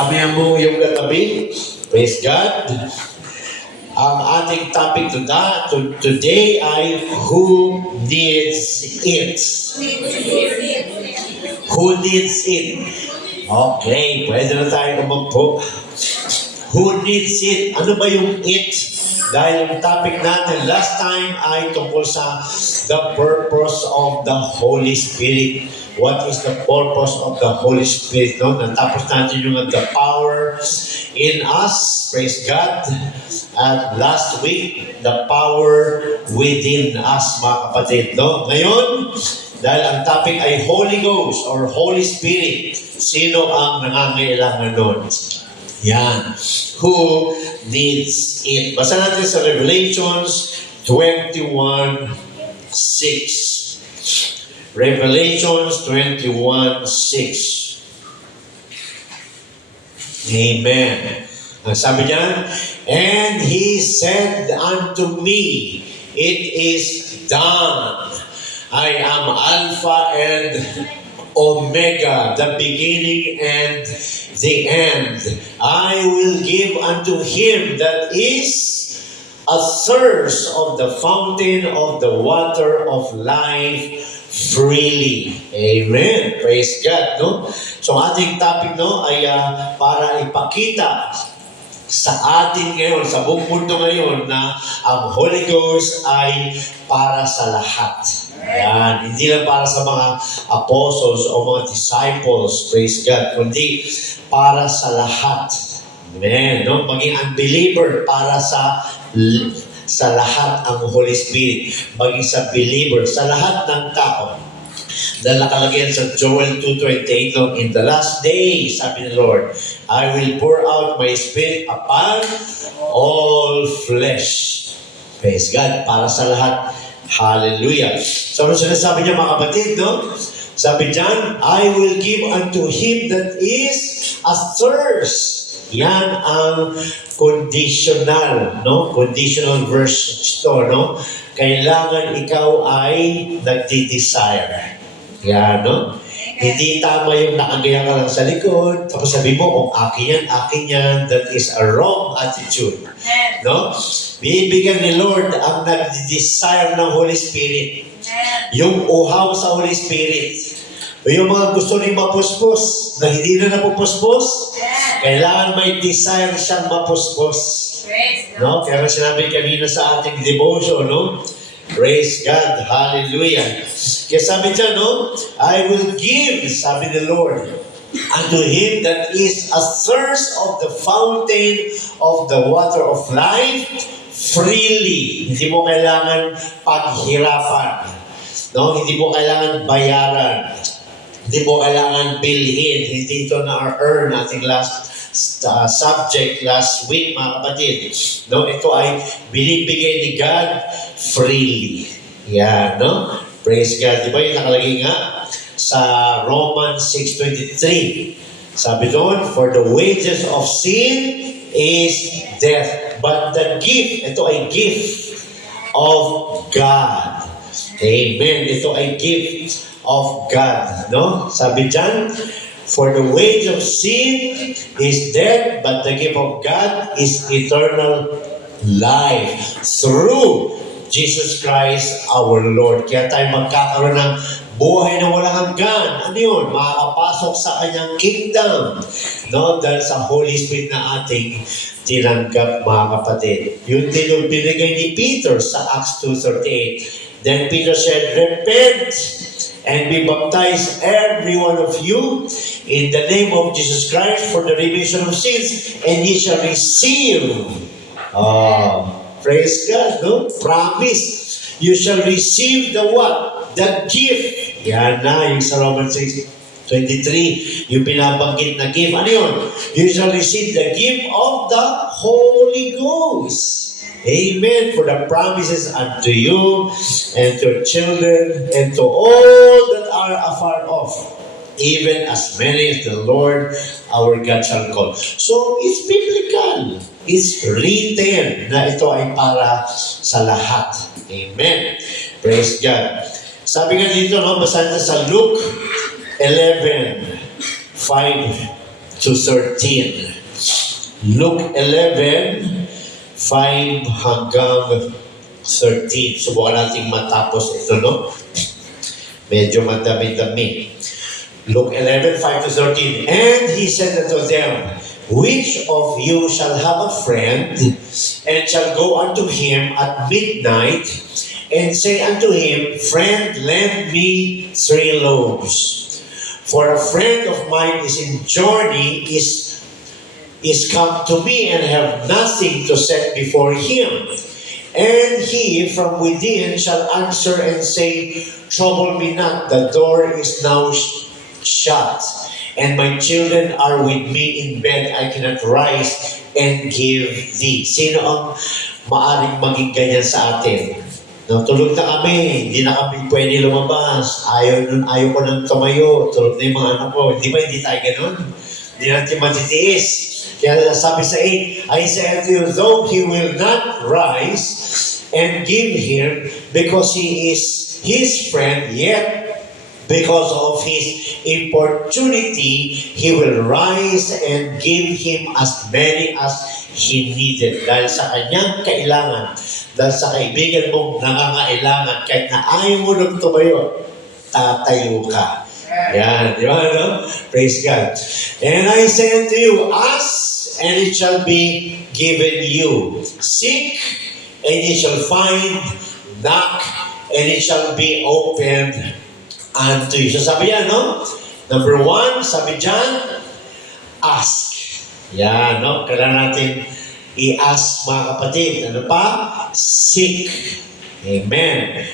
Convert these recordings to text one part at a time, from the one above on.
Amayan mo yung katabi. Praise God. Ang ating topic today ay who needs it? Who needs it? Okay, pwede na tayo umagpo. Who needs it? Ano ba yung it? Dahil yung topic natin last time ay tungkol sa the purpose of the Holy Spirit. What is the purpose of the Holy Spirit? No? Natapos natin yung the power in us. Praise God. At last week, the power within us, mga kapatid. No? Ngayon, dahil ang topic ay Holy Ghost or Holy Spirit, sino ang nangangailangan nun? Yan. Who needs it? Basa natin sa Revelations 21:6. Revelations 21:6. Amen. Ang sabi niyan, and he said unto me, it is done. I am Alpha and Omega, the beginning and the end. I will give unto him that is athirst of the fountain of the water of life freely. Amen. Praise God, no? So ating topic, no, ay para ipakita sa atin ngayon, sa buong mundo ngayon, na ang Holy Ghost ay para sa lahat. Ayan. Hindi lang para sa mga apostles o mga disciples, praise God, kundi para sa lahat. Amen. No? Maging unbeliever, para sa lahat ang Holy Spirit. Maging sa believer, sa lahat ng tao. Dahil nakalagyan sa Joel 2:28, no? In the last days, sabi ni Lord, I will pour out my Spirit upon all flesh. Praise God, para sa lahat. Hallelujah. So, ano sinasabi niya, mga kapatid, no? Sabi diyan, I will give unto him that is athirst. Yan ang conditional, no? Conditional verse ito, no? Kailangan ikaw ay nagdi-desire. Yan, no? Hindi tama yung nakagaya ka lang sa likod, tapos sabi mo, kung akin yan, that is a wrong attitude. No? Bibigyan ni Lord ang nag-desire ng Holy Spirit. Yung uhaw sa Holy Spirit. O yung mga gusto rin mapuspos, na hindi na napupuspos, kailangan may desire siyang mapuspos. No? Kaya sinabi kanina sa ating devotion, no? Praise God. Hallelujah. Kaya sabi dyan, no? I will give, sabi the Lord, unto him that is athirst of the fountain of the water of life freely. Hindi mo kailangan paghirapan. No? Hindi mo kailangan bayaran. Hindi mo kailangan bilhin. Hindi ito na-earn nating last subject last week, mga kapatid. No? Ito ay binibigay ni God freely. Yan, no? Praise God. Di ba yung nakalagay nga sa Romans 6:23? Sabi doon, for the wages of sin is death. But the gift, ito ay gift of God. Amen. Ito ay gift of God. No? Sabi dyan, for the wage of sin is death, but the gift of God is eternal life through Jesus Christ our Lord. Kaya tayo magkakaroon ng buhay na walang hanggan. Ano yun? Makakapasok sa kanyang kingdom. No? Dahil sa Holy Spirit na ating tinanggap, mga kapatid. Yun din yung binigay ni Peter sa Acts 2:38. Then Peter said, repent and be baptized, every one of you, in the name of Jesus Christ for the remission of sins, and ye shall receive. Praise God, no? Promise. You shall receive the what? The gift. Yan na, yung sa Romans 6:23, yung binabanggit na gift. Ano yun? You shall receive the gift of the Holy Ghost. Amen. For the promises unto you and to your children and to all that are afar off, even as many as the Lord our God shall call. So, it's biblical. It's written na ito ay para sa lahat. Amen. Praise God. Sabi nga dito, no, basahin sa Luke 11:5 to 13. Luke 11, 5 hanggang 13. Subukan natin matapos ito, no? Medyo madami-dami. Luke 11, 5 to 13. And he said unto them, which of you shall have a friend, and shall go unto him at midnight, and say unto him, Friend, lend me 3 loaves. For a friend of mine is in journey, is come to me, and have nothing to set before him. And he from within shall answer and say, Trouble me not, the door is now shut, and my children are with me in bed, I cannot rise and give thee. Sino ang maaring maging ganyan sa atin? No, tulog na kami, hindi na kami pwede lumabas, ayaw ko nang tumayo, tulog na yung mga anak ko. Hindi tayo ganun? Hindi natin matitiis. Kaya sabi sa 8, I say unto you, though he will not rise and give him, because he is his friend, yet because of his importunity, he will rise and give him as many as he needed. Dahil sa kanyang kailangan, dahil sa kaibigan mong nangangailangan, kahit na ayaw mo nang tumayo, tatayo ka. Yan, di ba, no? Praise God. And I say unto you, ask, and it shall be given you. Seek, and ye shall find. Knock, and it shall be opened unto you. So sabi yan, no? Number 1, sabi dyan, ask. Yan, no? Kailangan natin i-ask, mga kapatid. Ano pa? Seek. Amen.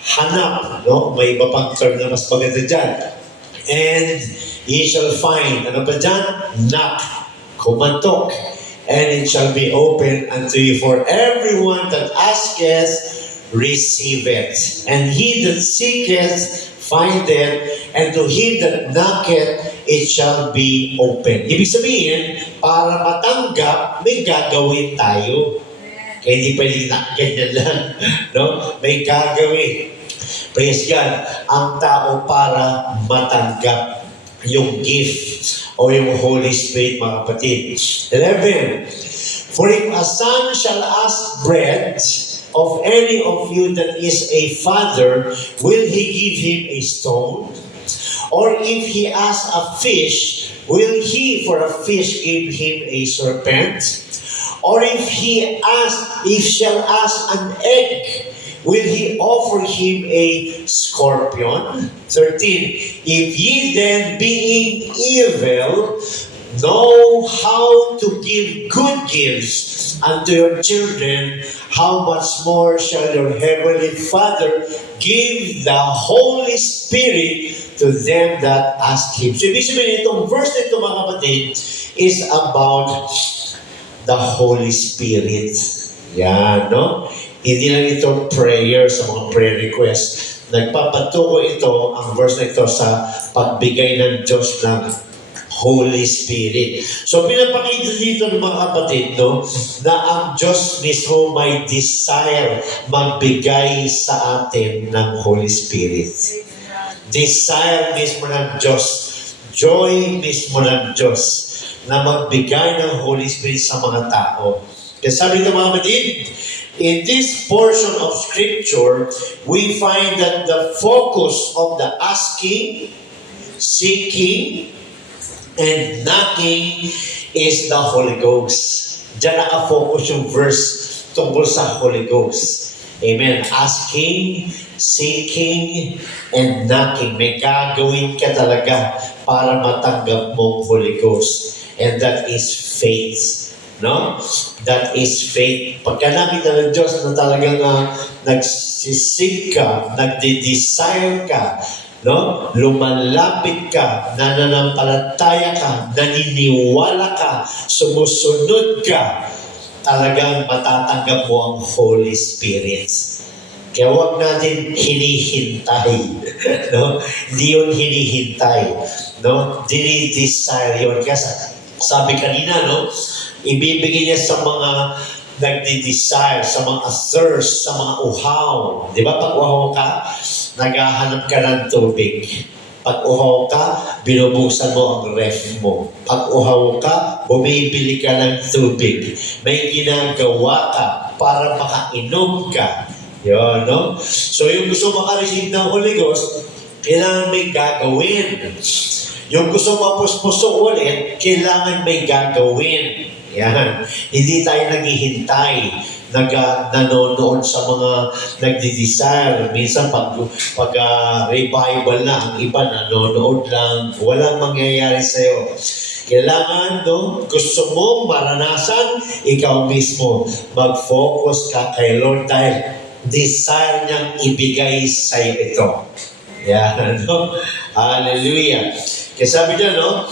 Hanap, no? May iba pang term na mas maganda dyan. And ye shall find. Ano pa dyan? Knock. Kumatok. And it shall be open unto you. For everyone that asketh, receiveth. And he that seeketh, findeth. And to him that knocketh, it shall be open. Ibig sabihin, para matanggap, may gagawin tayo. Kaya hindi pwedeng ganyan lang. No? May gagawin. Praise God. Ang tao para matanggap yung gift o yung Holy Spirit, mga kapatid. 11. For if a son shall ask bread of any of you that is a father, will he give him a stone? Or if he asks a fish, will he for a fish give him a serpent? Or if shall ask an egg, will he offer him a scorpion? 13. If ye then, being evil, know how to give good gifts unto your children, how much more shall your heavenly Father give the Holy Spirit to them that ask Him. So, ibig sabihin, itong verse na ito, mga kapatid, is about the Holy Spirit. Yan, no? Hindi lang ito prayer sa mga prayer request. Nagpapatungo ito, ang verse na ito, sa pagbigay ng Diyos ng Holy Spirit. So, pinapakita dito ng mga kapatid, no, na ang Diyos mismo may desire magbigay sa atin ng Holy Spirit. Desire mismo ng Diyos. Joy mismo ng Diyos na magbigay ng Holy Spirit sa mga tao. Kaya sabi ito, mga kapatid, in this portion of Scripture, we find that the focus of the asking, seeking, and knocking is the Holy Ghost. Diyan naka-focus yung verse tungkol sa Holy Ghost. Amen. Asking, seeking, and knocking. May gagawin ka talaga para matanggap mo Holy Ghost. And that is faith. No? That is faith. Pagka nakita ng Diyos na talagang nagsisig ka, nagde-desire ka, no? Lumalapit ka, nananampalataya ka, naniniwala ka, sumusunod ka, talagang matatanggap mo ang Holy Spirit. Kaya huwag natin hinihintay. No? Hindi yun hinihintay. No? Dinidesire yun. Kasi sabi kanina, no? Ibibigay niya sa mga nagdi-desire, sa mga thirst, sa mga uhaw. Di ba? Pag uhaw ka, naghahanap ka ng tubig. Pag uhaw ka, binubuksan mo ang ref mo. Pag uhaw ka, bumibili ka ng tubig. May ginagawa ka para makainom ka. Yun, no? So yung gusto makareceive ng Holy Ghost, kailangan may gagawin. Yung gusto mapuspuso ulit, kailangan may gagawin. Yan. Hindi tayo naghihintay, nanonood sa mga nagdi-desire. Minsan pag revival na, ang iba nanonood lang, walang mangyayari sa'yo. Kailangan, no, gusto mong maranasan, ikaw mismo, mag-focus ka kay Lord dahil desire niyang ibigay sa'yo ito. Yan, no? Hallelujah. Kaya sabi niya, no,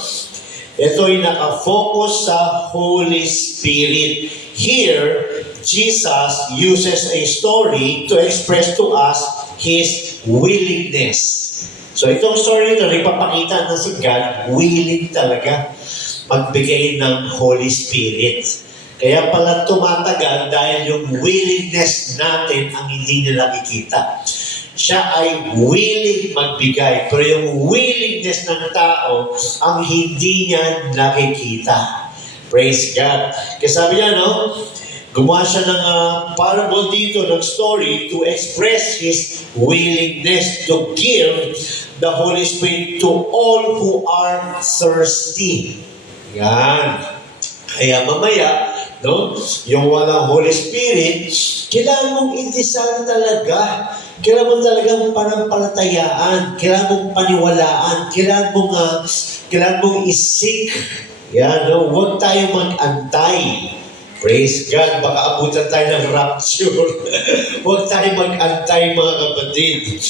ito'y nakafocus sa Holy Spirit. Here, Jesus uses a story to express to us His willingness. So itong story ito, nagpapakita na si God, willing talaga magbigay ng Holy Spirit. Kaya pala tumatagal dahil yung willingness natin ang hindi nila nakikita. Siya ay willing magbigay, pero yung willingness ng tao ang hindi niya nakikita. Praise God. Kaya sabi niya, no, gumawa siya ng parable dito, ng story, to express His willingness to give the Holy Spirit to all who are thirsty. Yan. Kaya mamaya, no, yung walang Holy Spirit, kailangan mong i-desire talaga. Kailangan mo talagang panampalatayaan, kailangan mong paniwalaan, kailangan mong isik. Yan, no? Huwag tayo mag-antay. Praise God, baka abutan tayo ng rapture. Huwag tayo mag-antay, mga kapatid.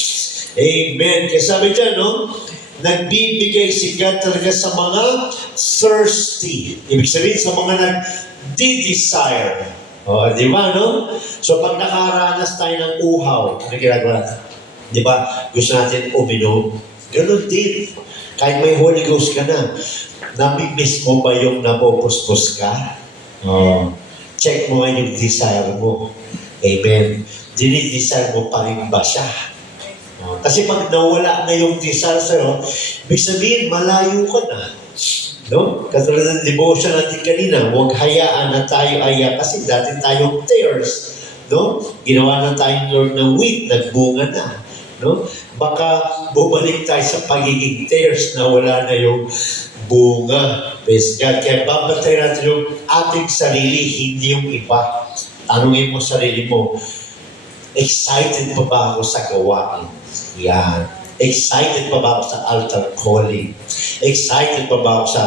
Amen. Kaya sabi dyan, no? Nagbibigay si God talaga sa mga thirsty. Ibig sabihin, sa mga nag-desire. O, di ba, no? So, pag nakaranas tayo ng uhaw, ano ginagawa natin? Di ba? Gusto natin uminom. Ganun din. Kahit may Holy Ghost ka na, nami-miss mo ba yung napupuspos ka? Check mo nga yung desire mo. Amen. Dinidesire mo pa rin ba siya? Kasi pag nawala na yung desire sa'yo, ibig sabihin, malayo ka na. No? Katulad ng devotion natin kanina, huwag hayaan na tayo kasi dati tayong tares. No? Ginawa na tayong Lord ng wheat, nagbunga na. No? Baka bumalik tayo sa pagiging tares na wala na yung bunga. Praise God. Kaya babantay natin yung ating sarili, hindi yung iba. Tanungin mo sarili mo, excited pa ba ako sa gawain? Yan. Excited pa ba ako sa altar calling? Excited pa ba ako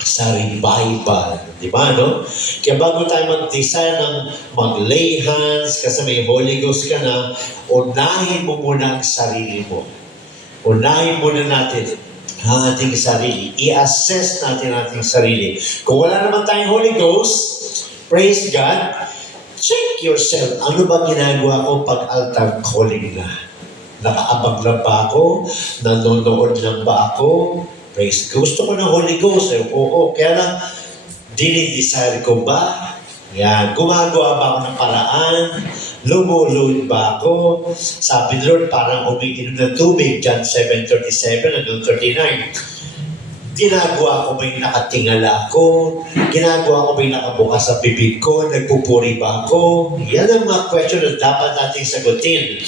sa revival? Di ba, no? Kaya bago tayo mag-desire ng mag-lay hands, kasi may Holy Ghost ka na, unahin mo muna ang sarili mo. Unahin muna natin ang ating sarili. I-assess natin ang ating sarili. Kung wala naman tayong Holy Ghost, praise God, check yourself. Ano ba ginagawa ko pag altar calling na? Nakaabag lang ba ako? Nanonood lang ba ako? Praise God. Gusto ko ng Holy Ghost. Oo. Kaya lang, dinidesire ko ba? Yan. Gumagawa ba ako ng paraan? Lumulod ba ako? Sabi ni Lord, parang umiinom ng tubig. John 7:37 hanggang 39. Ginagawa ko ba yung nakatingala ako? Ginagawa ko ba yung nakabukas sa bibig ko? Nagpupuri ba ako? Yan ang mga question na dapat nating sagutin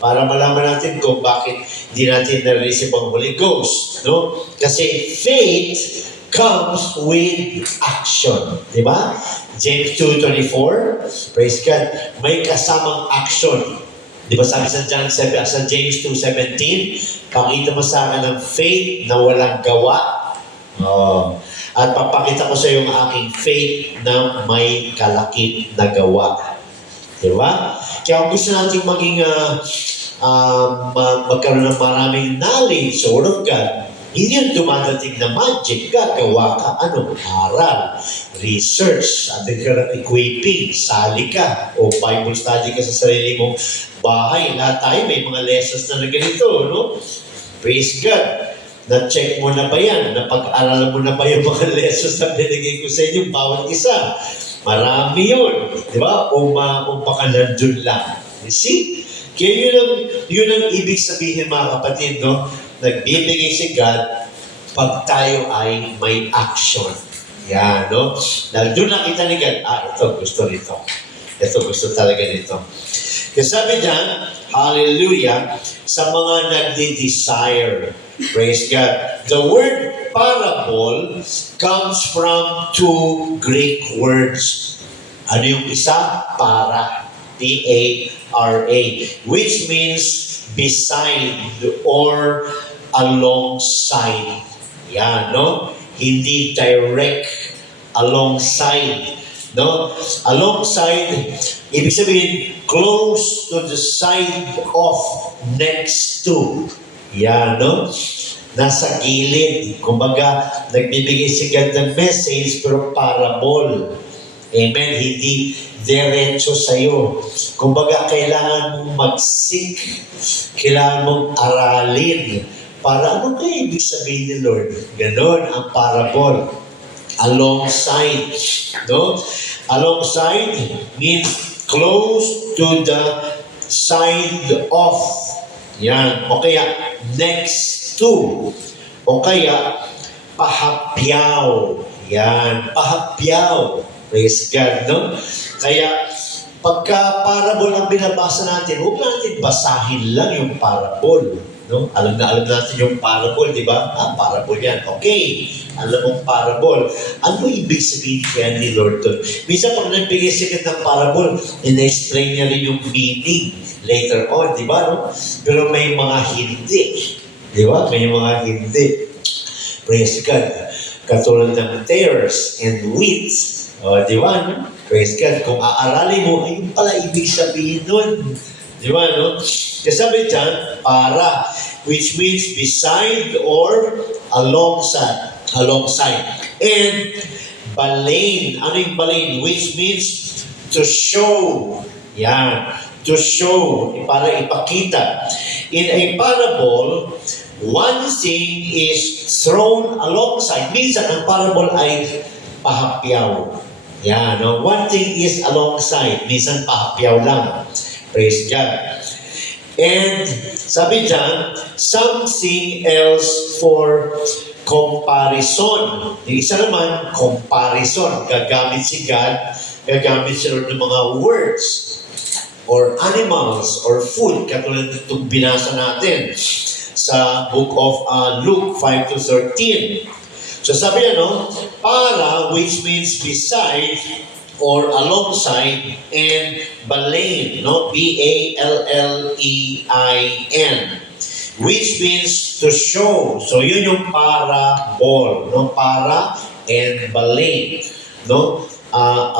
para malaman natin kung bakit hindi natin na-receive ang Holy Ghost. No? Kasi faith comes with action. Di ba? James 2:24, praise God, may kasamang action. Di ba sabi sa James 2:17, pakita mo sa akin ng faith na walang gawa. At papakita ko sa iyo ang aking faith na may kalakip na gawa. Di ba? Kaya kung gusto natin maging magkaroon ng maraming knowledge sa Word of God, hindi yung dumadating na magic, gagawa ka, aral, research, atin ka ng equipping, sali ka, o Bible study ka sa sarili mong bahay. Lahat tayo may mga lessons na ganito, no? Praise God. Na-check mo na ba yan? Napag-aralan mo na ba yung mga lessons na binigay ko sa inyo, bawat isa? Marami yun. Di ba? O baka nandun lang. You see? Kaya yun ang ibig sabihin, mga kapatid, no? nagbibigay si God pag tayo ay may action. Yan, no? Dahil doon nakita ni God, ito, gusto nito. Ito, gusto talaga nito. Kasi sabi diyan, hallelujah, sa mga nagdi-desire. Praise God. The word parable comes from two Greek words. Ano yung isa? Para. P-A-R-A. Which means beside or alongside. Yan, no? Hindi direct. Alongside. No? Alongside, ibig sabihin, close to the side of, next to. Yan, no? Nasa gilid. Kumbaga, nagbibigay si God ng message pero parable. Amen? Hindi diretso sa'yo. Kumbaga, kailangan mong mag-seek. Kailangan mong aralin. Para ano kaya ibig sabihin ni Lord? Ganon ang parable. Alongside. No? Alongside means close to the side of. Yan. O kaya next to. O kaya pahapyaw. Yan. Pahapyaw. Praise God, no? Kaya pagka parable ang binabasa natin, huwag natin basahin lang yung parable. No? Alam natin yung parable, di ba? Parable yan. Okay. Alam mong parable. Ano ibig sabihin kaya ni Lord doon? Minsan pag nagbigay siya ng parable, in-explain niya rin yung meaning later on, di ba? No? Pero may mga hindi. Di ba? May mga hindi. Praise God. Katulad ng tares and weeds. Di ba? No? Praise God. Kung aaralin mo, ayun pala ibig sabihin nun. Di ba? No? Kasi sabi dyan, para, which means beside or alongside. And balain. Ano yung balain? Which means to show. Yan. To show. Para ipakita. In a parable, one thing is thrown alongside. Minsan, ang parable ay pahapyaw. Yan. No? One thing is alongside. Minsan, pahapyaw lang. Praise God. And sabi dyan, something else for comparison. Yung isa naman, comparison. Gagamit si God, gagamit si Lord ng mga words or animals or food. Katulad itong binasa natin sa book of Luke 5 to 13. So sabi niya, no, para, which means beside, or alongside, and balain, no? B-A-L-L-E-I-N, which means to show. So yun yung parable, no? Para and balain, no?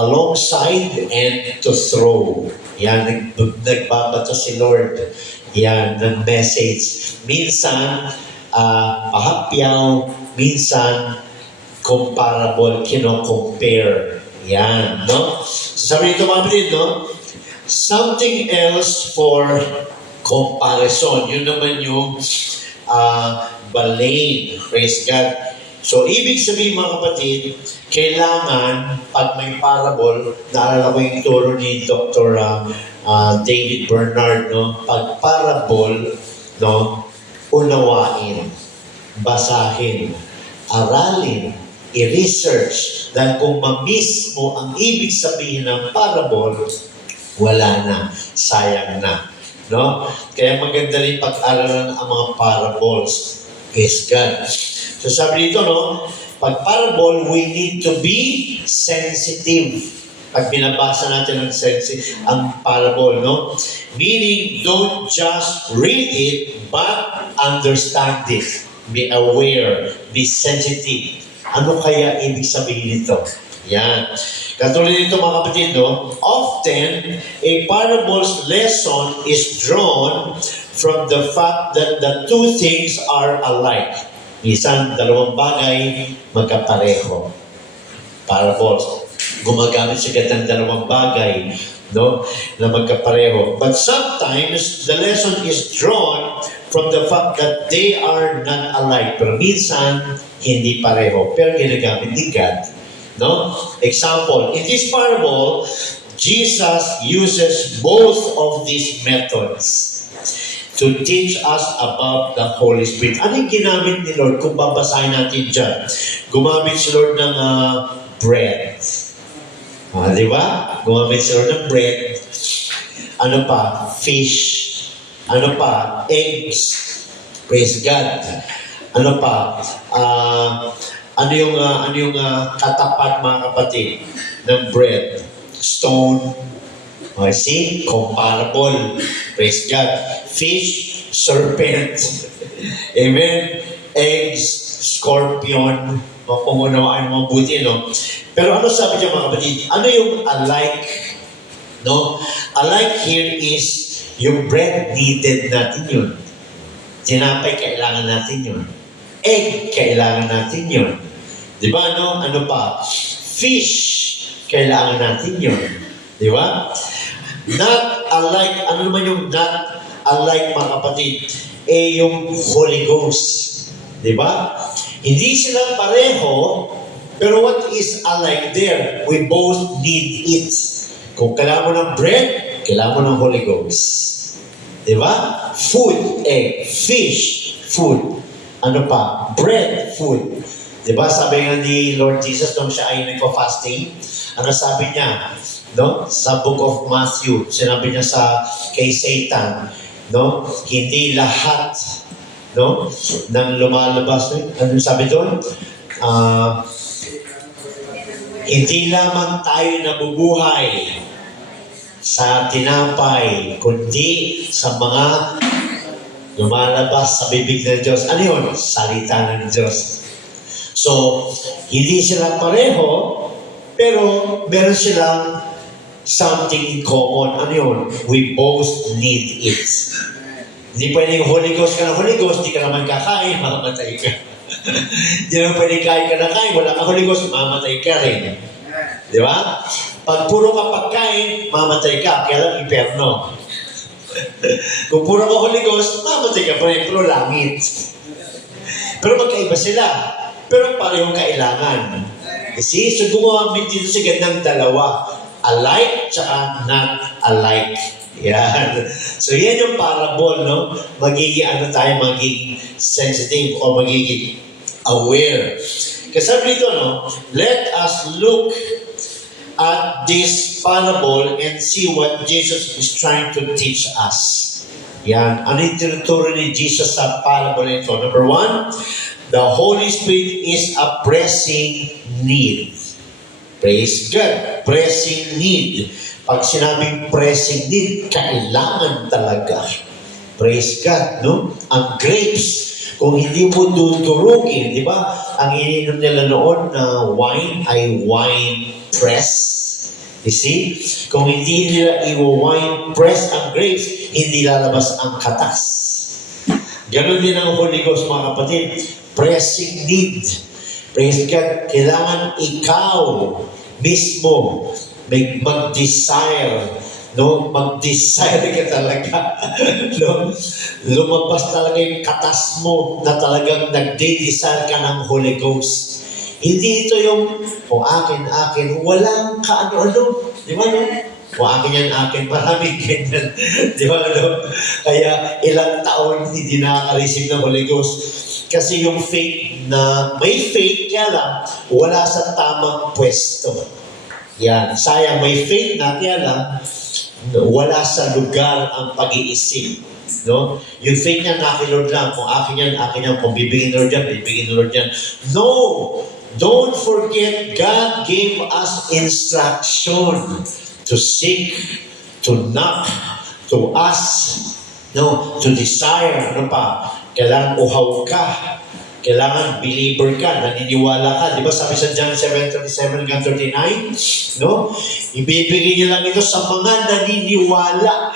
Alongside and to throw. Yan, nagbabato si Lord. Yan, ng message. Minsan, pahapyaw, minsan, comparable, kino-compare. Yan, no? So sabi nito mga kapatid, no? Something else for comparison. Yun naman yung balain. Praise God. So, ibig sabihin mga kapatid, kailangan, pag may parable, naalala ko yung turo ni Dr. David Bernard, no? Pag parable, no? Unawain, basahin, aralin, i-research. Dahil kung ma-miss mo ang ibig sabihin ng parable, wala na, sayang na. No? Kaya maganda rin pag-aralan ang mga parables. Praise God. So sabi dito, no, pag parable, we need to be sensitive. Pag binabasa natin ang parable, no? Meaning, don't just read it, but understand it. Be aware, be sensitive. Ano kaya ibig sabihin nito? Yan. Katulad nito mga kapatid, no? Often, a parable's lesson is drawn from the fact that the two things are alike. Minsan, dalawang bagay, magkapareho. Parables. Gumagamit siya ng dalawang bagay, no? Na magkapareho. But sometimes, the lesson is drawn from the fact that they are not alike. Pero minsan, hindi pareho. Pero ginagamit ni God. No? Example, in this parable, Jesus uses both of these methods. to teach us about the Holy Spirit. Ano yung ginamit ni Lord? Kung babasahin natin dyan, gumamit si Lord ng bread. Di ba? Gumamit si Lord ng bread. Ano pa? Fish. Ano pa? Eggs. Praise God. Ano pa? Ano yung katapat, mga kapatid, ng bread? Stone. Okay, see? Comparable. Praise God. Fish, serpent. Amen. Eggs, scorpion. Kung unawaan mo mabuti, no? Pero ano sabi niya, mga kapatid? Ano yung alike? No? Alike here is yung bread, needed natin yun. Tinapay, kailangan natin yun. Egg, kailangan natin yun. Di ba, no? Ano pa? Fish, kailangan natin yun. Di ba? Not alike, ano naman yung not alike, mga kapatid? Yung Holy Ghost. Di ba? Hindi sila pareho, pero what is alike there? We both need it. Kung kailangan mo ng bread, kailangan mo ng Holy Ghost. Di ba? Food, egg, fish, food. Ano pa? Bread, food. Di ba? Sabi nga ni Lord Jesus nung siya ay nagpa-fasting, ano sabi niya? No? Sa book of Matthew, sinabi niya kay Satan, no? Hindi lahat, no, nang lumalabas. Ano sabi doon? Hindi lamang tayo nabubuhay sa tinapay, kundi sa mga lumalabas sa bibig ng Diyos. Ano yun? Salita ng Diyos. So, hindi sila pareho, pero meron silang something in common. Ano yun? We both need it. Hindi pwedeng Holy Ghost ka ng Holy Ghost, hindi ka naman kakain, mamamatay ka. Hindi naman pwedeng kain ka ng kain, wala ka Holy Ghost, mamamatay ka rin. Di ba? Pag puro ka pagkain, mamatay ka, kaya lang imperno. Kung puro ka Holy Ghost, mamatay ka pa rin, pero langit. Pero magkaiba sila. Pero parehong kailangan. See? So gumamit dito sa gandang dalawa. Alike, tsaka not alike. Yan. So yan yung parable, no? Magiging magiging sensitive o magiging aware. Kasi sabi dito, no? Let us look at this parable and see what Jesus is trying to teach us. Yan. Ano yung tinuturo ni Jesus sa parable ito? Number one, the Holy Spirit is a pressing need. Praise God. Pressing need. Pag sinabing pressing need, kailangan talaga. Praise God, no? Ang grapes, kung hindi mo dudurugin, di ba? Ang ininom nila noon na wine ay wine press. You see? Kung hindi nila i-wine press ang grapes, hindi lalabas ang katas. Ganon din ang Holy Ghost, mga kapatid. Pressing need. Praise God. Kailangan ikaw mismo mag-desire. No? Mag-desire ka talaga. No? Lumabas talaga yung katas mo na talagang nagde-desire ka ng Holy Ghost. Hindi ito yung, akin, walang kaano-ano. Di ba, no? Akin yan, akin, maraming ganyan. Di ba, no? Kaya ilang taon hindi nakaka-receive ng Holy Ghost. Kasi yung faith may faith kaya lang, wala sa tamang pwesto. Yan. Sayang, may faith na kaya lang, wala sa lugar ang pag-iisip. No? Yung faith niya, akin Lord lang. Kung akin yan, kung bibigyan Lord yan, bibigyan Lord yan. No! Don't forget, God gave us instruction to seek, to knock, to ask, no, to desire. Ano pa? Kailangan uhaw ka. Kailangan believer ka, naniniwala ka. Di ba sabi sa John 7:37-39? No? Ibibigay niya lang ito sa mga naniniwala.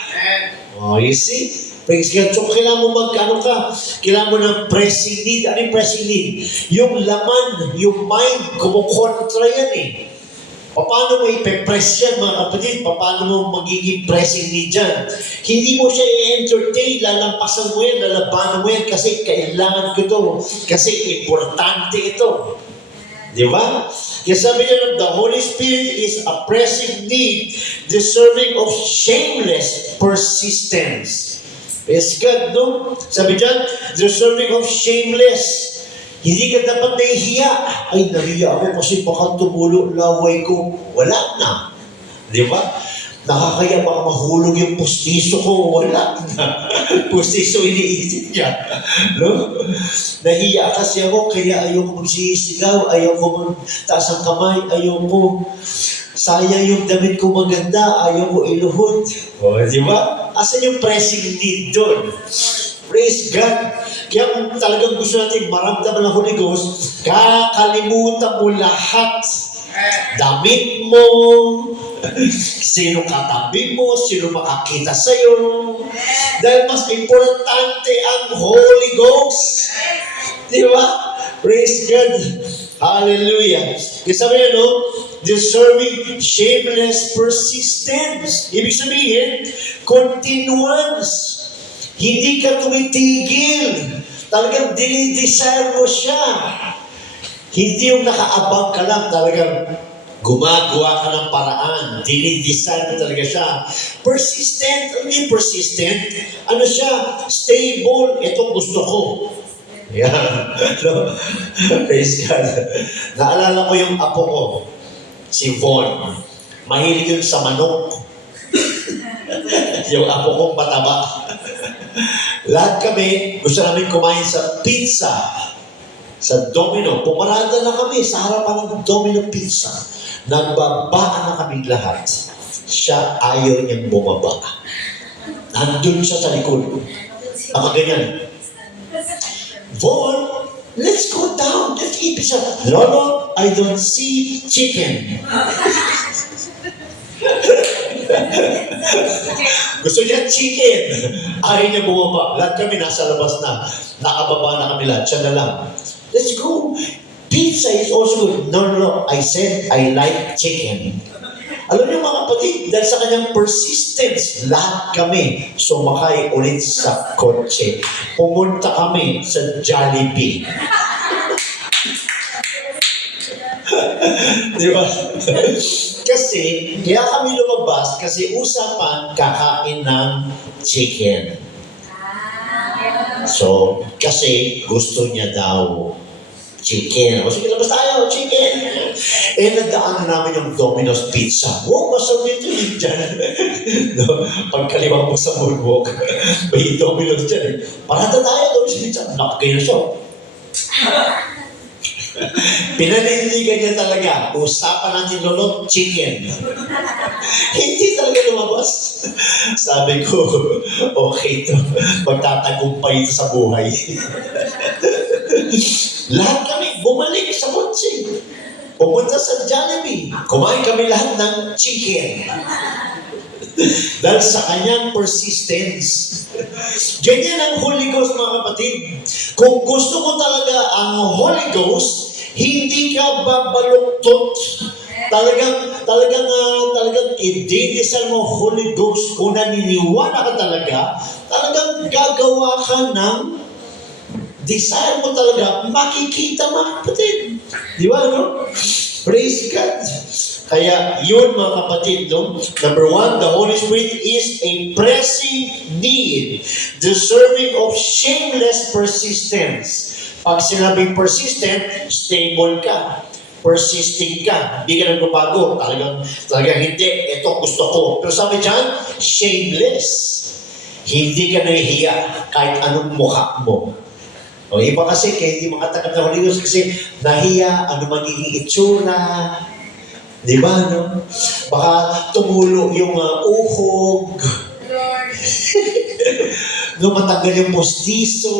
Oh, you see? Praise God. So, kailangan mo kailangan mo ng pressing need. Ano yung pressing need? Yung laman, yung mind, kumukontra yan eh. Paano mo ipe-press yan, mga kapatid? Paano mo magiging pressing need dyan? Hindi mo siya i-entertain, lalampasan mo yan, lalabanan mo yan, kasi kailangan ko ito. Kasi importante ito. Di ba? Kaya sabi niya, the Holy Spirit is a pressing need, deserving of shameless persistence. Praise God, no? Sabi dyan, deserving of shameless. Hindi ka dapat nahihiya. Ay, nahiya ako kasi baka tumulo laway ko. Wala na. Di ba? Nakakaya baka mahulog yung pustiso ko. Wala na. Pustiso iniisip niya. No? Nahiya kasi ako, kaya ayoko magsisigaw, ayoko magtaas ang kamay, ayoko. Sayang yung damit ko maganda, ayoko iluhod. O, di ba? Asan yung pressing need doon? Praise God. Kaya kung talagang gusto natin maramdaman ng Holy Ghost, kakalimutan mo lahat. Damit mo, sino katabi mo, sino makakita sa'yo. Dahil mas importante ang Holy Ghost. Di ba? Praise God. Hallelujah. Kasi sabi niya, no? Deserving shameless persistence. Ibig sabihin, continuance. Hindi ka tumitigil. Talagang dinidesire mo siya. Hindi yung nakaabang ka lang. Talagang gumagawa ka ng paraan. Dinidesire mo talaga siya. Persistent. Ano yung persistent? Ano siya? Stable. Ito gusto ko. Yeah. No? Praise God. Naalala ko yung apo ko. Si Von. Mahilig yun sa manok. Yung apo kong mataba. Lahat kami, gusto namin kumain sa pizza. Sa Domino. Pumarada na kami sa harapan ng Domino Pizza. Nagbabaan na kami lahat. Siya ayaw niyang bumaba. Nandun siya sa likod. Ako ganyan. Von, let's go down. Let's eat pizza. Lolo, I don't see chicken. Gusto niya chicken. Ayaw niya bumaba. Lahat kami nasa labas na. Nakababa na kami lahat. Siya na lang. Let's go. Pizza is also good. No. I said I like chicken. Alam niyo mga kapatid, dahil sa kanyang persistence, lahat kami sumakay ulit sa kotse. Pumunta kami sa Jollibee. Di ba? Kasi, kaya kami lumabas kasi usapan kakain ng chicken. So, kasi gusto niya daw chicken. O sige, labas tayo, chicken. Eh, nadaanan namin yung Domino's Pizza. Wow, masarap ito yun dyan. No? Pagkaliwang mo sa boardwalk, may Domino's dyan eh. Parada tayo, Domino's Pizza. Nakagay na siya. Pinanindigan niya talaga. Usapan natin, Lolo, chicken. Hindi talaga lumabas. Sabi ko, okay to. Magtatagumpay ito sa buhay. Lahat kami bumalik sa kotse. Pumunta sa Jollibee. Kumain kami lahat ng chicken. Dahil sa kanyang persistence. Ganyan ang Holy Ghost, mga kapatid. Kung gusto mo talaga ang Holy Ghost, hindi ka babaluktot. Talagang i-dedesal mo Holy Ghost. Kung naniniwala ka talagang gagawa ka ng desire mo talaga, makikita mga kapatid. Di ba, no? Praise God. Kaya yun mga kapatid, no? Number one, the Holy Spirit is a pressing need, deserving of shameless persistence. Pag sinabing persistent, stable ka. Persisting ka. Hindi ka nagbabago. Talagang hindi. Ito gusto ko. Pero sabi dyan, shameless. Hindi ka nahihiya kahit anong mukha mo. O iba kasi, kaya hindi makatanggap ng Holy Ghost kasi nahiya, ano magiging itsura. Di ba, no? Baka tumulo yung uhog. No, matanggal yung postiso.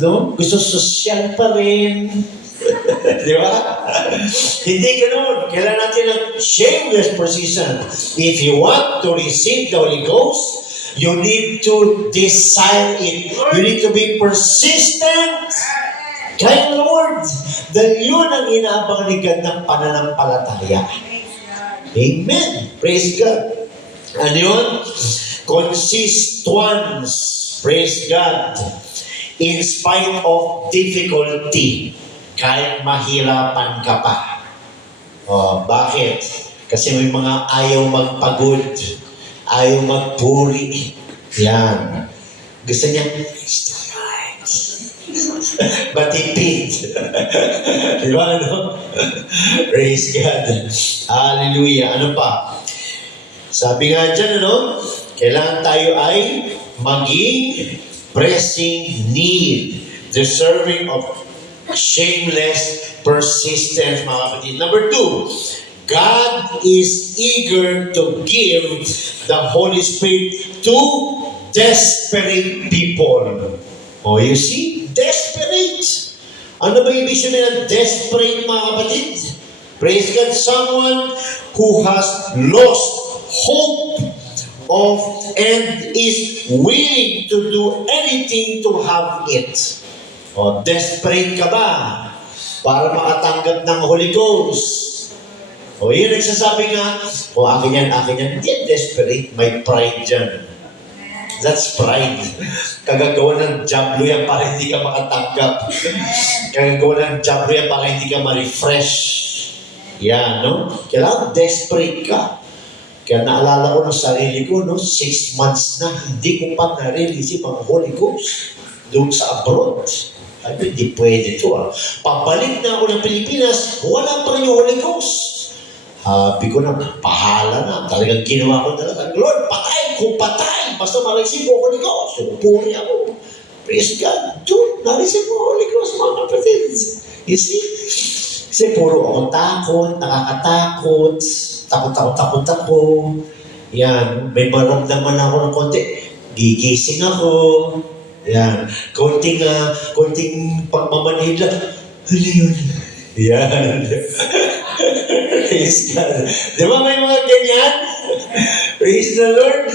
No? Gusto sosyal pa rin. Di ba? Hindi ganoon. Kailangan natin ng shameless persistence. If you want to receive the Holy Ghost, you need to desire it. You need to be persistent kay Lord. Dahil yun ang inaabang ligad ng pananampalataya. Amen. Praise God. Ano yun? Consistence. Praise God. In spite of difficulty. Kahit mahirapan ka pa. Bakit? Kasi may mga ayaw magpagod. Ayaw magpuri. Yan. Gusto niya, praise the Lord. Matipid. Di ba, ano? Praise God. Hallelujah. Ano pa? Sabi nga dyan, ano? Kailangan tayo ay maging pressing need, deserving of shameless persistence, mga kapatid. Number 2, God is eager to give the Holy Spirit to desperate people. Oh, you see? Desperate. Ano ba ibig sabihin ng desperate, mga kapatid? Praise God, someone who has lost hope of and is willing to do anything to have it. O, desperate ka ba para makatanggap ng Holy Ghost? O, yun nagsasabi nga, o akin yan. Hindi yan desperate, may pride dyan. That's pride. Kagagawa ng jablo yan para hindi ka makatanggap. Kagagawa ng jablo yan para hindi ka ma-refresh. Yan, no? Kailangan desperate ka. Kaya naalala ko ng sarili ko, no? 6 months na hindi ko pa na-release ang Holy Ghost doon sa abroad. Ay, hindi pwede ito, ah. Pabalik na ako ng Pilipinas, wala pa rin yung Holy Ghost. Sabi ko na, pahala na. Talagang ginawa ko talaga. Lord, patay kung patay. Basta ma-receive mo Holy Ghost. So, puri ako. Praise God. Dude, na-receive mo Holy Ghost, mga kapatid. You see? Kasi puro ako takot, nakakatakot. Takot ako. Yan. May maramdaman ako ng konti. Gigising ako. Yan. Konting pagmamanila. Ano yun? Yan. Praise God. Di ba may mga ganyan? Praise the Lord.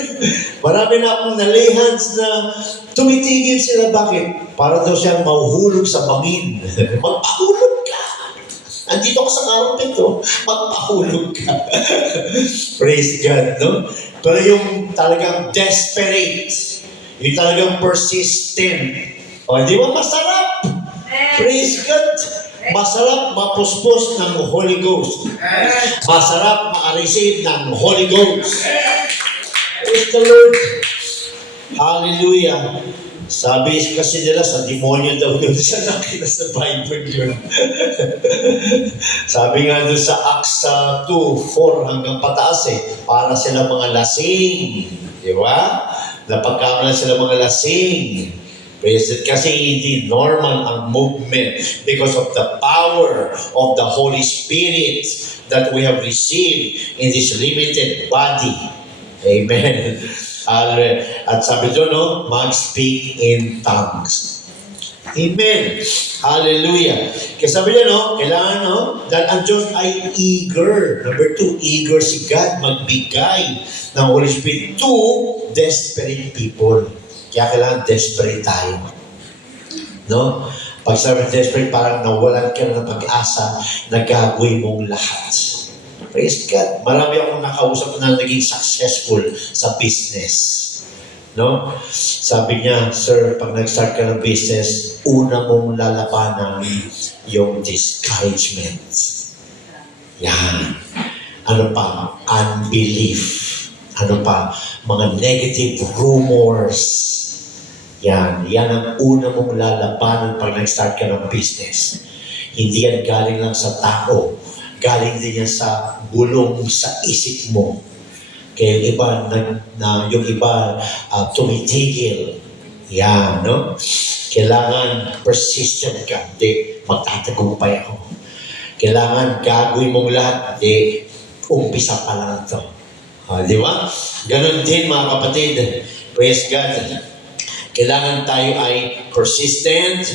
Marami na akong nalihans na tumitigil sila. Bakit? Para daw siya mahuhulog sa bangin. Magpahulog ka. Andito ka sa karapet, oh. Magpahulog ka. Praise God, no? Pero yung talagang desperate, yung talagang persistent, o, di ba masarap? Praise God. Masarap mapuspos ng Holy Ghost. Masarap makareceive ng Holy Ghost. Praise the Lord. Hallelujah. Sabi kasi nila sa demonyo daw yun. Sa nakita sa Bible yun. Sabi nga doon sa Acts 2:4 hanggang pataas para sila mga lasing. Di ba? Napagkamalan sila mga lasing. Kasi hindi normal ang movement because of the power of the Holy Spirit that we have received in this limited body. Amen. At sabi doon, no, mag-speak in tongues. Amen. Hallelujah. Kaya sabi niya, no, kailangan, no, dahil ang Diyos ay eager. Number 2, eager si God magbigay ng Holy Spirit to desperate people. Kaya kailangan desperate tayo. No? Pag sabi desperate, parang nawalan ka na ng pag-asa na gagawin mong lahat. Praise God. Marami akong nakausap na naging successful sa business. No? Sabi niya, sir, pag nag-start ka ng business, una mong lalabanan yung discouragement. Yan. Ano pa? Unbelief. Ano pa? Mga negative rumors. Yan ang una mong lalabanan pag nag-start ka ng business. Hindi yan galing lang sa tao. Galing din yan sa bulong sa isip mo. Kaya yung iba, yung iba tumitigil. Yan, no? Kailangan persistent ka. Hindi, magtatagumpay ako. Kailangan gagawin mong lahat. Hindi, umpisa pa lang ito. Di ba? Ganon din, mga kapatid. Praise God. Kailangan tayo ay persistent,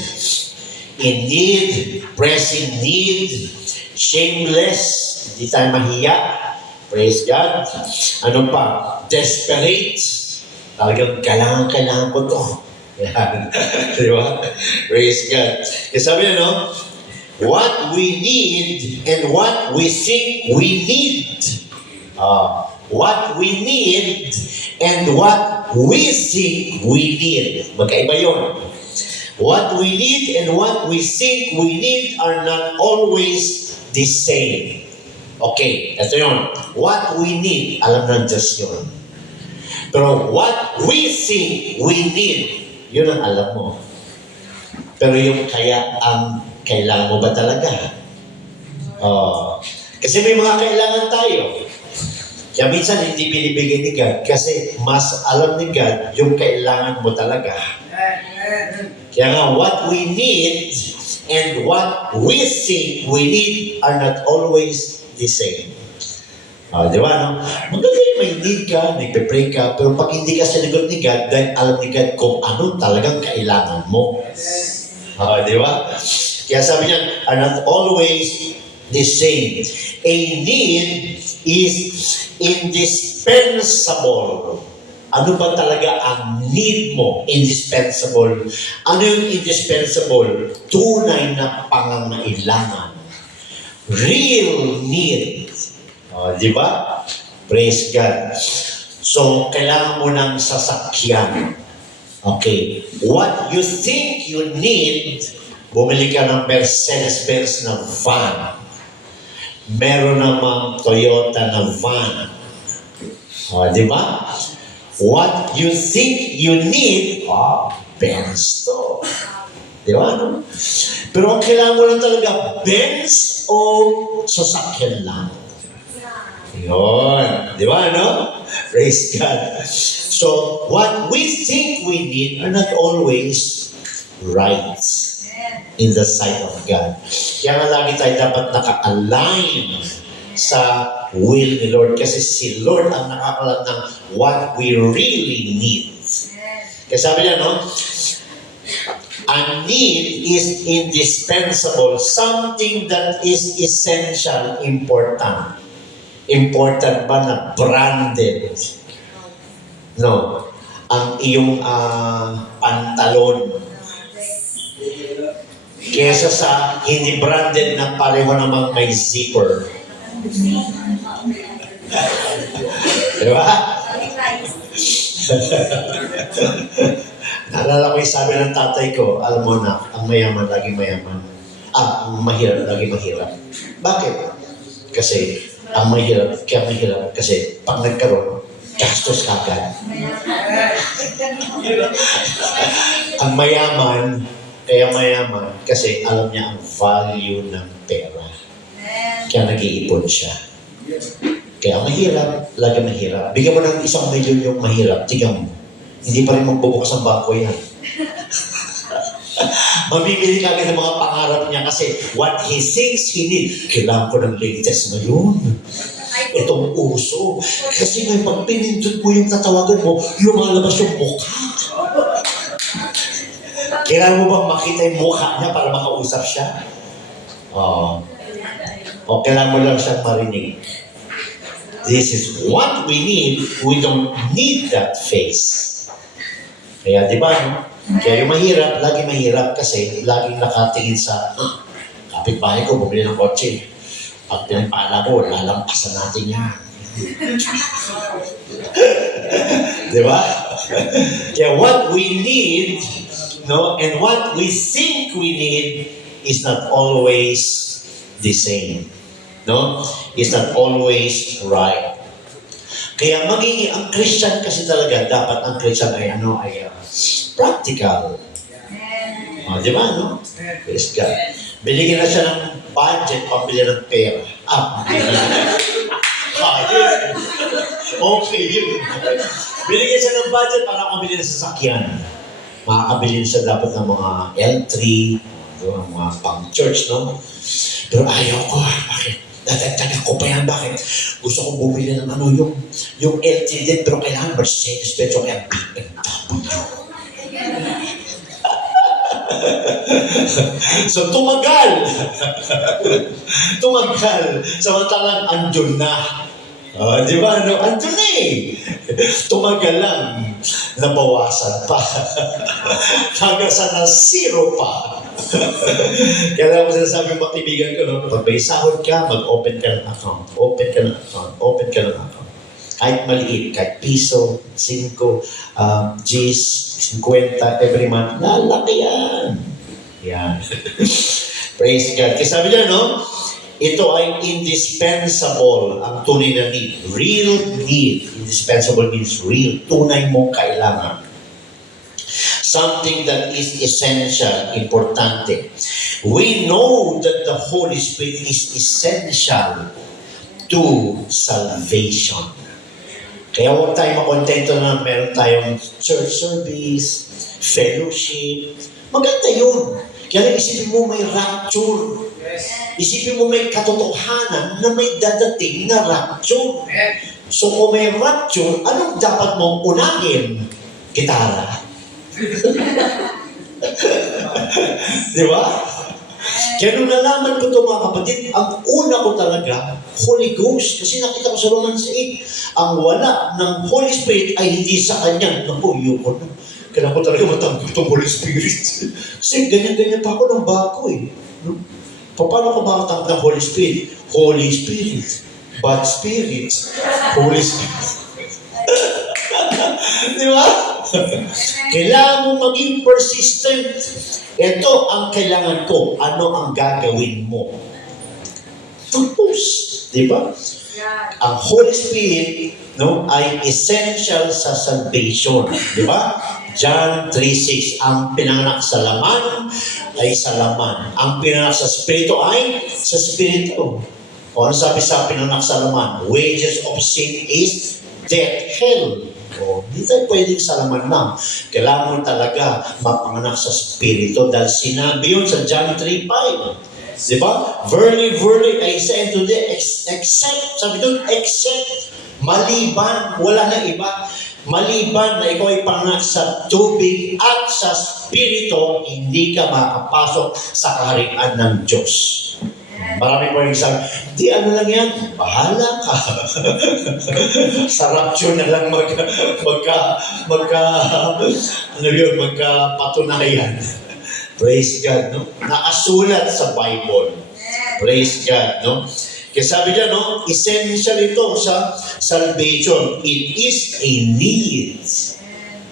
in need, pressing need, shameless, hindi tayo mahiya. Praise God. Ano pa? Desperate. Talagang kailangan ko to. Yan. Di ba? Praise God. Kasi sabi na, no? What we need and what we think we need. What we need and what we think we need. Magkaiba yun. What we need and what we think we need are not always the same. Okay, ito yun. What we need, alam ng Diyos yun. Pero what we think we need, yun ang alam mo. Pero yung kaya ang kailangan mo ba talaga? Kasi may mga kailangan tayo. Kaya minsan hindi binibigay ni God kasi mas alam ni God yung kailangan mo talaga. Kaya nga, what we need and what we think we need are not always the same. Di ba, no? Maganda yung may need ka, nagpe-pray ka, pero pag hindi ka sinagot ni God, dahil alam ni God kung ano talagang kailangan mo. Di ba? Kaya sabi niya, are not always the same. A need is indispensable. Ano ba talaga ang need mo? Indispensable. Ano yung indispensable? Tunay na pangangailangan. Real need. Di ba? Praise God. So, kailangan mo ng sasakyan. Okay. What you think you need, bumili ka ng Mercedes-Benz na van. Meron namang Toyota na van. Di ba? What you think you need, Benz to. Di ba, no? Pero ang kailangan mo lang talaga, Benz o sasakyan lang. Yun. Di ba, no? Praise God. So, what we think we need are not always right in the sight of God. Kaya nga lagi tayo dapat naka-align sa will ni Lord kasi si Lord ang nakakalam ng what we really need. Kaya sabi niya, no? A need is indispensable, something that is essential, important. Important ba na branded? No. Ang iyong pantalon. Kesa sa hindi branded na pareho namang may zipper. Diba? Naalala ko yung sabi ng tatay ko, alam mo na, ang mayaman lagi mayaman. Ang mahirap lagi mahirap. Bakit? Kasi ang mahirap, kaya mahirap kasi pag nagkaroon, gastos kagad. Ang mayaman, kaya mayaman kasi alam niya ang value ng pera. Kaya nag-iipon siya. Kaya mahirap, lagi mahirap. Bigyan mo ng 1,000,000 yung mahirap, tignan mo. Hindi pa rin magbubukas ang bangko yan. Mamimili ka agad ng mga pangarap niya kasi what he thinks he need, kailangan ko ng latest ngayon. Itong uso. Kasi may pag pinindot mo yung tatawagan mo, lumalabas yung mukha. Kailangan mo bang makita yung mukha niya para makausap siya? O kailangan mo lang siyang marinig. This is what we need. We don't need that face. Kaya di ba, no? Kaya yung mahirap, lagi mahirap kasi laging nakatingin sa kapitbahay ko, bumili ng kotse. Pag pinagpala ko, lalampasan natin yan. Di ba? Kaya what we need, no, and what we think we need is not always the same. No? It's not always right. Kaya magiging ang Christian kasi talaga, dapat ang Christian ay practical. Di ba, no? Praise God. Binigyan na siya ng budget, pambili ng pera. Okay, yun. Binigyan siya ng budget para makabili ng sasakyan. Makakabili siya dapat ng mga L3, mga pang-church, no? Pero ayaw ko, bakit? Dadagdagan ko pa yan, bakit? Gusto kong bumili ng yung L3 din, pero kailangan Mercedes, pero kaya BMW. So, tumagal. Samantalang andun na. Di ba? No? Andun na eh. Tumagal lang. Nabawasan pa. Hanggang sa na zero pa. Kaya lang ako sinasabi mga kaibigan ko, no? Pag may sahod ka, mag-open ka ng account. Open ka ng account. Kahit maliit, kahit piso, 5, Gs, 50 every month, lalaki yan. Yan. Praise God. Kasi sabi niya, no? ito ay indispensable ang tunay na need. Real need. Indispensable means real. Tunay mong kailangan. Something that is essential, importante. We know that the Holy Spirit is essential to salvation. Kaya huwag tayo makontento na meron tayong church service, fellowship. Maganda yun. Kaya isipin mo may rapture. Isipin mo may katotohanan na may dadating na rapture. So kung may rapture, anong dapat mong unahin? Gitara. Di ba? Kaya nung nalaman ko ito mga kapatid, ang una ko talaga, Holy Ghost. Kasi nakita ko sa Romans 8, ang wala ng Holy Spirit ay hindi sa Kanya. Naku, yun. Kailangan ko talaga matanggap itong Holy Spirit. Kasi ganyan-ganyan pa ako ng bago eh. No? Paano ko makatanggap ng Holy Spirit? Holy Spirit. Bad Spirit. Holy Spirit. Di ba? Kailangan mo maging persistent. Ito ang kailangan ko. Ano ang gagawin mo? Purpose. Di ba? Ang Holy Spirit ay essential sa salvation. Di ba? John 3:6, ang pinanganak sa laman ay sa laman. Ang pinanganak sa Espiritu ay sa Espiritu. O ano sabi sa pinanganak sa laman? Wages of sin is death, hell. O, hindi tayo pwedeng sa laman lang. Kailangan mo talaga mapanganak sa Espiritu dahil sinabi yun sa John 3:5. Diba? Verily, verily, I say unto thee, except, sabi doon, except, maliban, wala na iba, maliban na ikaw ay panganak sa tubig at sa Espiritu, hindi ka makapasok sa kaharian ng Diyos. Marami po yung sabi, di ano lang yan, bahala ka. Sa rapture na lang magkapatunayan. Praise God, no? Nakasulat sa Bible. Praise God, no? Kaya sabi niya, no? Essential ito sa salvation. It is a need.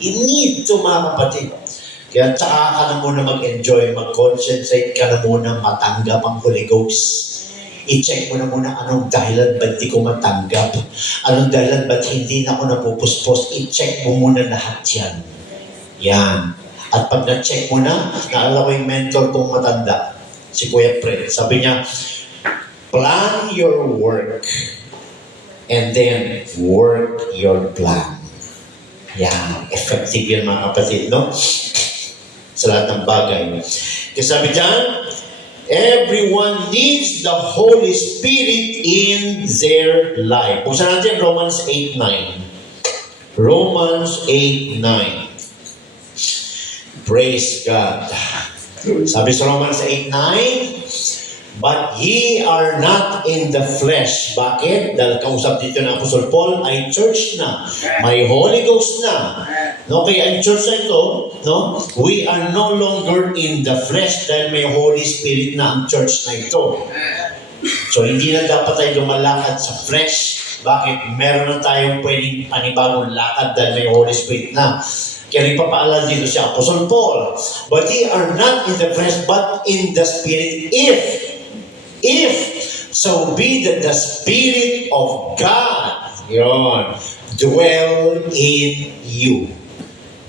A need to mga kapatid. Kaya tsaka ka na muna mag-enjoy, mag-concentrate ka na muna matanggap ang Holy Ghost. I-check mo na muna anong dahilan ba't di ko matanggap. Anong dahilan ba't hindi na ako napupuspos. I-check mo muna lahat yan. Yan. At pag na-check mo na, naalala ko yung mentor kong matanda, si Kuya Fred. Sabi niya, plan your work and then work your plan. Yan. Effective yan mga kapatid, no? Sa lahat ng bagay. Kasi sabi dyan, everyone needs the Holy Spirit in their life. Kung saan natin, Romans 8:9. Romans 8:9. Praise God. Sabi sa Romans 8:9, but ye are not in the flesh. Bakit? Dahil kausap dito ng Apostle Paul ay church na. May Holy Ghost na. No, kaya ang church na ito, no, we are no longer in the flesh dahil may Holy Spirit na ang church na ito. So, hindi na dapat tayo lumalakad sa flesh. Bakit? Meron na tayong pwedeng panibagong lakad dahil may Holy Spirit na. Kaya ipapaalala dito si Apostle Paul. But ye are not in the flesh, but in the Spirit. If so be that the Spirit of God, yun, dwell in you.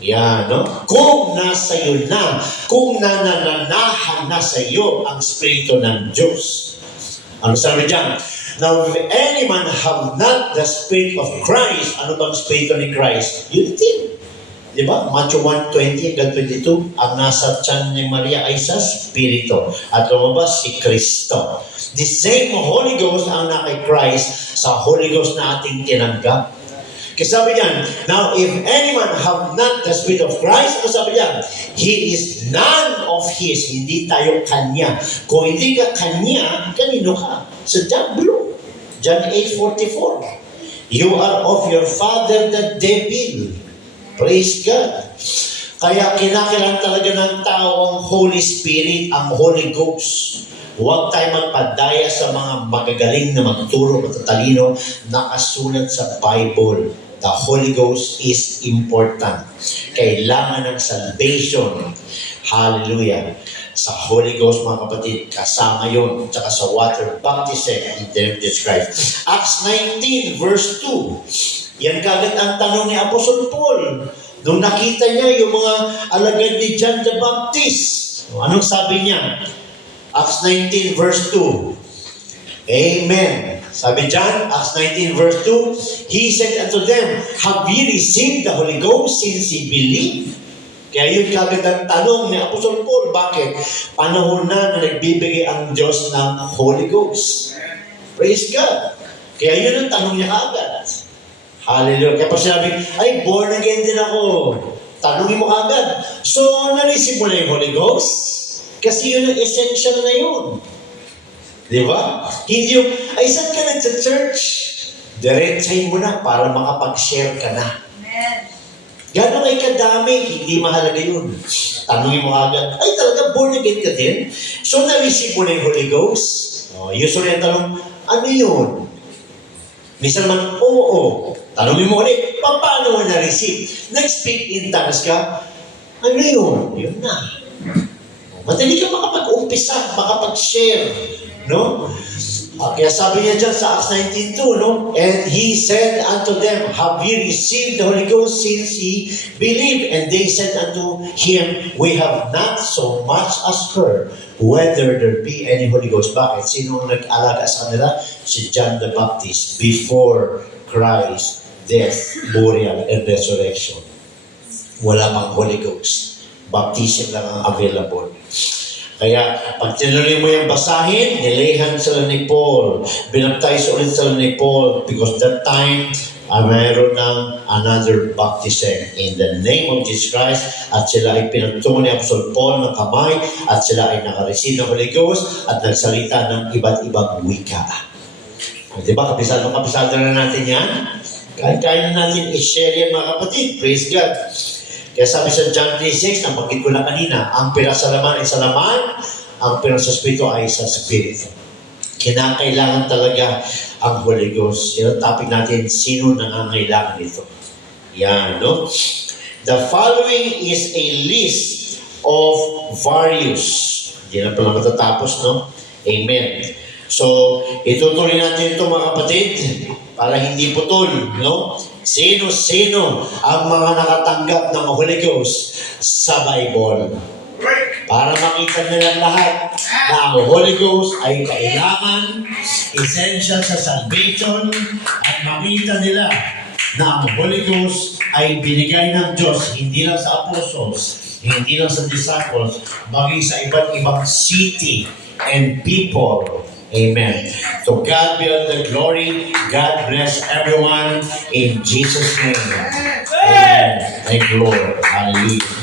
Yan, no? Kung nasa iyo na, kung nanananahan na sa iyo ang Espiritu ng Diyos. Ano sabi diyan? Now, if any man have not the Spirit of Christ, ano bang Espiritu ni Christ? Yun din. Diba? Matthew 1:20-22, ang nasa tiyan ni Maria ay sa Espiritu. At lumabas si Kristo. The same Holy Ghost ang na kay Christ sa Holy Ghost na ating tinanggap. Kasi sabi niyan, now if any man have not the Spirit of Christ, ano sabi niyan? He is none of His. Hindi tayo Kanya. Kung hindi ka Kanya, kanino ka? Sa diablo. John 8:44. You are of your father the devil. Praise God. Kaya kinakailangan talaga ng tao ang Holy Spirit, ang Holy Ghost. Huwag tayo magpadaya sa mga magagaling na magturo, matatalino, nakasulat sa Bible. The Holy Ghost is important. Kailangan ng salvation. Hallelujah. sa Holy Ghost, mga kapatid, kasama yun, tsaka sa water baptism in the name of Jesus Christ. Acts 19, verse 2. Yan kagad ang tanong ni Apostle Paul. Nung nakita niya yung mga alagad ni John the Baptist, anong sabi niya? Acts 19, verse 2. Amen. Sabi John, Acts 19, verse 2, He said unto them, Have ye received the Holy Ghost since ye believe? Kaya yun kagad ang tanong ni Apostol Paul. Bakit? Panahon na nagbibigay ang Diyos ng Holy Ghost. Praise God. Kaya yun ang tanong niya kagad. Hallelujah. Kaya pa sinabi, ay, born again din ako. Tanongin mo kagad. So, narisip mo na yung Holy Ghost? Kasi yun ang essential na yun. Di ba? Hindi yung, ay, saan ka nag-church? Diretsahin mo na para makapag-share ka na. Amen. Gano'n ay kadami, hindi mahalaga yun. Tanungin mo agad, ay talaga born again ka din? So na-receive mo na yung Holy Ghost? Usually ang tanong, ano yun? Minsan naman, oo. Tanungin mo ulit, paano mo na-receive? Nag-speak in tongues ka? Ano yun? Yun na. Madali ka makapag-umpisa, makapag-share. No? Kaya sabi niya dyan sa Acts 19:2, no? And he said unto them, Have ye received the Holy Ghost since ye believe? And they said unto him, We have not so much as heard whether there be any Holy Ghost. Bakit? Sino ang nag-alaga sa kanila? Si John the Baptist before Christ, death, burial, and resurrection. Wala pang Holy Ghost. Baptism lang ang available. Kaya, pag tinuloy mo yung basahin, nilehan sila ni Paul. Binaptize ulit sila ni Paul because that time, mayroon ng another baptism in the name of Jesus Christ at sila ay pinagtungo ni Apostol Paul ng kamay at sila ay nakareceive ng Holy Ghost at nagsalita ng iba't ibang wika. Di ba? Kabisado na natin yan. Kaya na natin i-share yan, mga kapatid. Praise God. Kaya sabi sa John 3:6, nabanggit ko na kanina, ang pira sa laman ay sa laman, ang pira sa Espiritu ay sa Espiritu. Kinakailangan talaga ang Holy Ghost. Yan ang topic natin, sino nangangailangan nito? Yan, no? The following is a list of various. Hindi na pala matatapos, no? Amen. So, itutuloy natin ito, mga kapatid, para hindi putol, no? Sino-sino ang mga nakatanggap ng Holy Ghost sa Bible? Para makita nilang lahat na ang Holy Ghost ay kailangan, essential sa salvation, at makita nila na ang Holy Ghost ay binigay ng Diyos hindi lang sa apostles, hindi lang sa disciples, bagay sa iba't ibang city and people. Amen. So God be all the glory. God bless everyone in Jesus' name. Amen. Thank you, Lord. Hallelujah.